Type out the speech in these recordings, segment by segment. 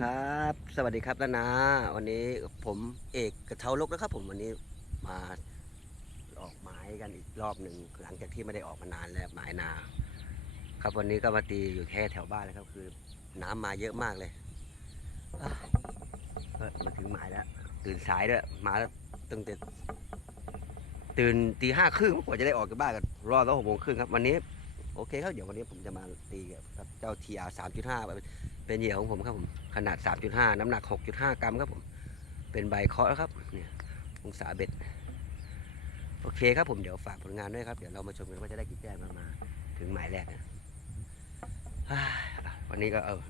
ครับ สวัสดีครับนานาวันนี้ผมเอกกระเทาลกนะครับ ผมวันนี้มาออกหมายกันอีกรอบหนึ่งหลังจากที่ไม่ได้ออกมานานแล้วหมายนา ครับวันนี้ก็มาตีอยู่แค่แถวบ้านเลยครับ คือ น้ำมาเยอะมากเลยเออมาถึงหมายแล้ว ตื่นสายด้วยมาแล้วตั้งแต่ตื่นตีห้าครึ่งกว่าจะได้ออกจากบ้านกันรอตั้งหกโมงครึ่งครับ วันนี้ โอเคครับเดี๋ยววันนี้ผมจะมาตีกับเจ้าทีอาสามจุดห้า เป็นเหยื่อของผมครับผมขนาด 3.5 น้ำหนัก 6.5 กรัมครับผม เป็นใบเคาะครับเนี่ยองศาเบ็ด โอเคครับผมเดี๋ยวฝากผลงานด้วยครับ เดี๋ยวเรามาชมกันว่าจะได้กี่แต้มมา ถึงหมายแรกนะฮ่าวันนี้ก็เออ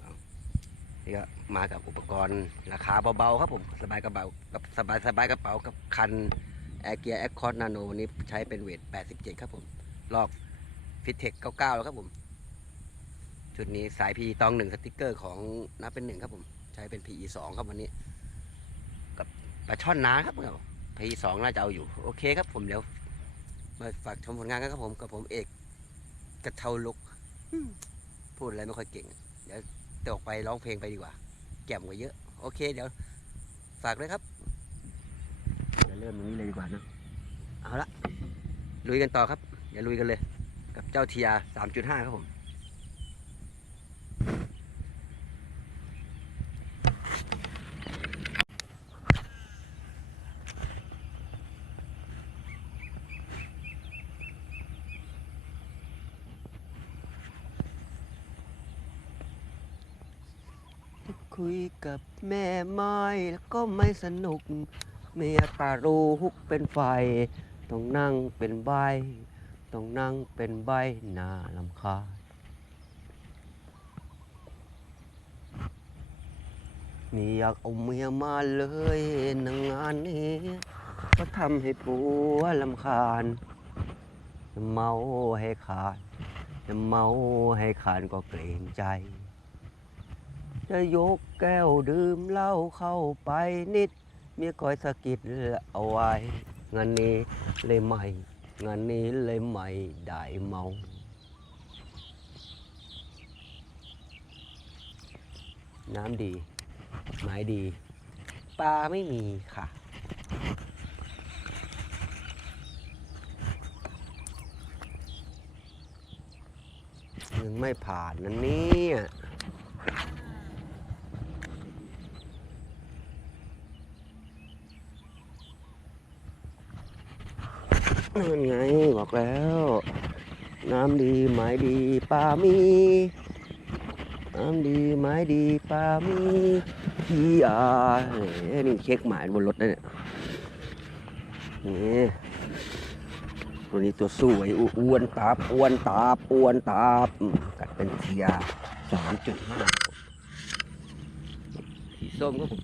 นี่ก็มากับอุปกรณ์ราคาเบาๆครับผม สบายกระเป๋ากับสบายสบายกระเป๋ากับคันแอร์เกียร์แอคคอร์ดนาโนวันนี้ใช้เป็นเวท 87 ครับผม ลอกฟิตเทค 99 แล้วครับผม ชุดนี้สาย PE ตองหนึ่งสติกเกอร์ของนับเป็นหนึ่งครับผม ใช้เป็น PE สองครับวันนี้ กับปลาช่อนน้าครับเรา PE สองน่าจะเอาอยู่ โอเคครับผมเดี๋ยวมาฝากชมผลงานกันครับผมกับผมเอกกระเทาลุกอืมพูดอะไรไม่ค่อยเก่ง เดี๋ยวตออกไปร้องเพลงไปดีกว่า แก่มกว่าเยอะ โอเค เดี๋ยวฝากด้วยครับเดี๋ยวเริ่มตรงนี้เลยดีกว่านะเอาละลุยกันต่อครับ อย่าลุยกันเลย กับเจ้าทีอาสามจุดห้าครับผม คุยกับแม่ไม้แล้วก็ไม่สนุก เมียตารูฮุกเป็นไฟ ต้องนั่งเป็นใบ ต้องนั่งเป็นใบหน้าลำคาญมีอยากเอาเมียมาเลยนางงานนี้ก็ทำให้ผัวลำคาญจะเมาให้ขาดจะเมาให้ขาดก็เกรงใจ จะยกแก้วดื่มเหล้าเข้าไปนิด เมียคอยสะกิดเอาไว้งานนี้เลยไม่ งานนี้เลยไม่ได้เมาน้ำดี ไม้ดี ปลาไม่มีค่ะ ยังไม่ผ่านนะเนี่ย นั่นไงบอกแล้ว น้ำดีไม้ดีปลามี น้ำดีไม้ดีปลามีที่อาเอ้ยนี่เช็คหมายบนรถนะเนี่ยนี่ตัวนี้ตัวสวยอ้วนตาบอ้วนตาบอ้วนตาบกัดเป็นเทียสามจุดห้าสีส้มครับผม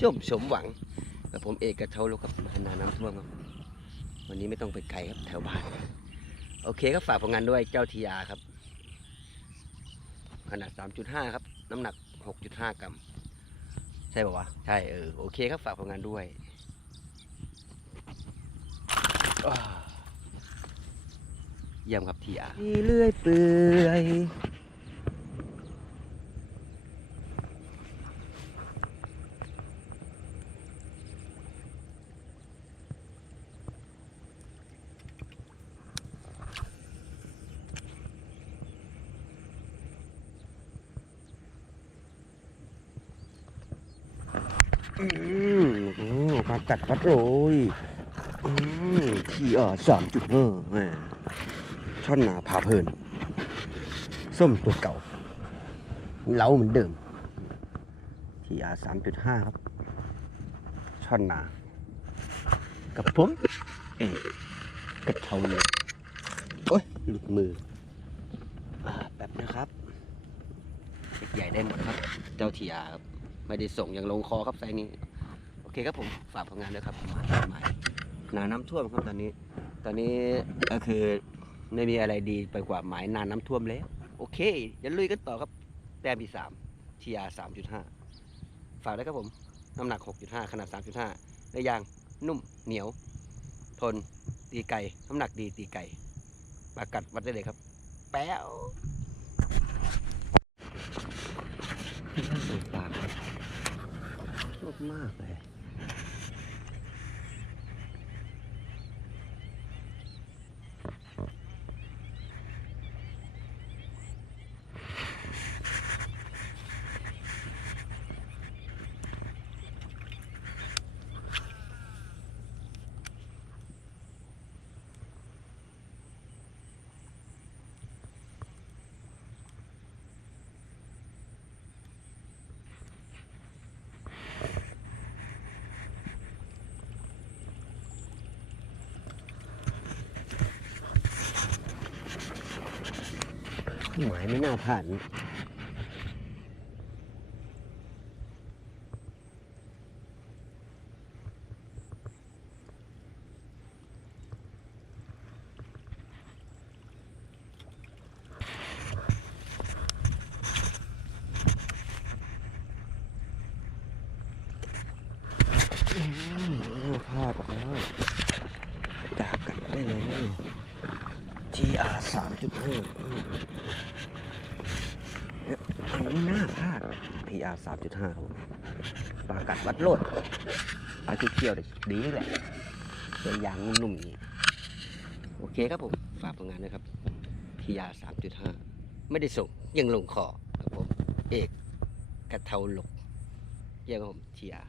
ส้มสมหวังแต่ผมเอกกระเทาลูกครับนาน้ำท่วมครับ วันนี้ไม่ต้องไปไกลครับแถวบ้านโอเคครับฝากผลงานด้วยเจ้าทีอาครับ ขนาด 3.5 ครับ น้ำหนัก 6.5 กรัม ใช่ป่าวะ ใช่เออโอเคครับฝากผลงานด้วยเยี่ยมครับทีอาเลื่อยเปื่อย อืมอ้มากัดพัดโรยอืมทีอ่อสามจุดห้าแหมช่อนหนาผ่าเพลิน ส้มตัวเก่าเล้าเหมือนเดิมทีอาสามจุดห้าครับ ช่อนหนา กับผมเอกระเทาเลยโอ้ยหลุดมืออแป๊บนะครับเด็กใหญ่ได้หมดครับ เจ้าทีอาครับ ไม่ได้ส่งอย่างลงคอครับไซนี้ โอเคครับผมฝากผลงานด้วยครับหมายหมายหนาน้ำท่วมครับตอนนี้ ตอนนี้ก็คือไม่มีอะไรดีไปกว่าหมายนานน้ำท่วมแล้ว โอเคเดี๋ยวลุยกันต่อครับแต้มที่สามทีอาสามจุดห้าฝากด้วยครับผม น้ำหนักหกจุดห้าขนาดสามจุดห้าในยางนุ่มเหนียว ทน ตีไก่ น้ำหนักดีตีไก่ปากกัดวัดได้เลยครับ แป๊วปาก มากๆเลย หมายไม่น่าผ่านภาพแล้วจากกันได้เลย TR 3.5า 3.5ครับผมปลากัดวัดโลดปลาเขียวๆเด็ดีนี่แหละเป็นยางนุ่มๆอย่างนี้โอเคครับผมฝากผลงานนะครับพิยา 3.5 ไม่ได้ส่งยังลงคอครับผมเอกกระเทาหลกเยี่ยมครับผม TR